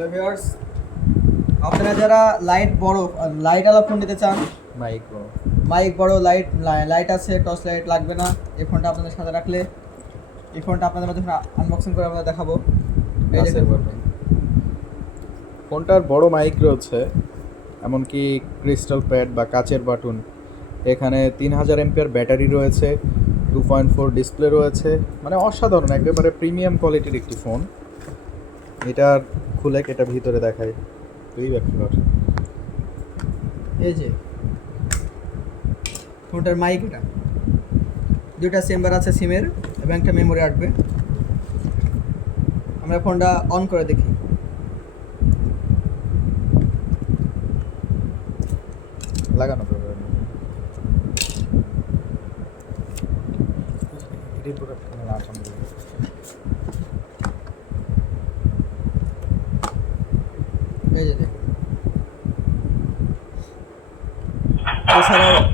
Hello viewers, আপনারা যারা light আলা ফোন নিতে চান, মাইক বড়, লাইট আছে, টর্চ লাইট লাগবে না, এই ফোনটা আপনাদের সাথে রাখলে এই ফোনটা আপনাদের মধ্যে আনবক্সিং করে আমরা দেখাবো। এই দেখুন ফোনটা। ফোনটার বড় মাইক রয়েছে, এমনকি ক্রিস্টাল প্যাড বা কাচের বাটন। এখানে 3000 এমপিআর ব্যাটারি রয়েছে, 2.4 ডিসপ্লে রয়েছে, মানে অসাধারণ, একেবারে প্রিমিয়াম কোয়ালিটির একটি ফোন। এটার খুলে এটা ভিতরে দেখায়, তুই ব্যাখ্যা কর। এই যে ফোনটার মাইক, এটা দুইটা চেম্বার আছে সিমের এবং একটা মেমোরি আসবে। আমরা ফোনটা অন করে দেখি। লাগানো তো এই যে দেখুন, এছাড়াও